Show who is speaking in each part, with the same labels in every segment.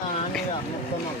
Speaker 1: তুই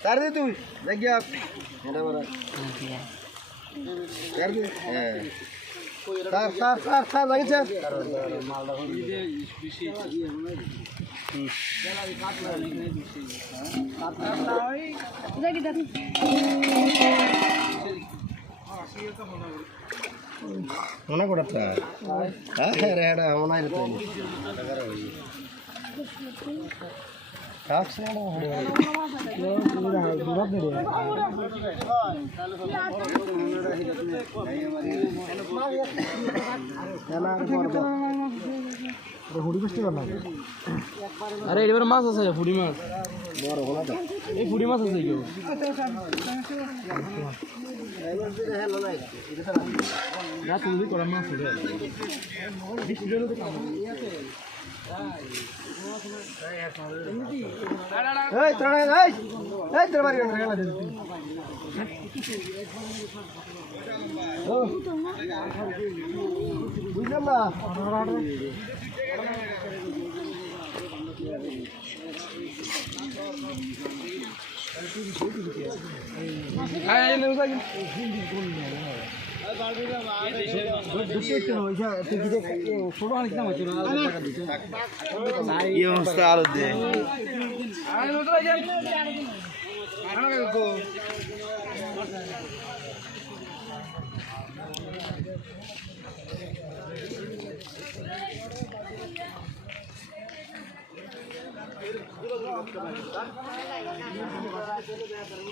Speaker 1: স্যার দে তুই দেখিয়া হ্যাঁ স্যার স্যার স্যার স্যার লাগিছে মনে করতে হ্যাঁ রে এটা মনে হয়।
Speaker 2: আরে এবার মাছ আছে ফুড়ি মাছ। এই ফুড়ি মাছ আছে কেউ? না তুমি করা মাছ
Speaker 1: গেল বুঝলাম না। আলো 一个，两个，来，来，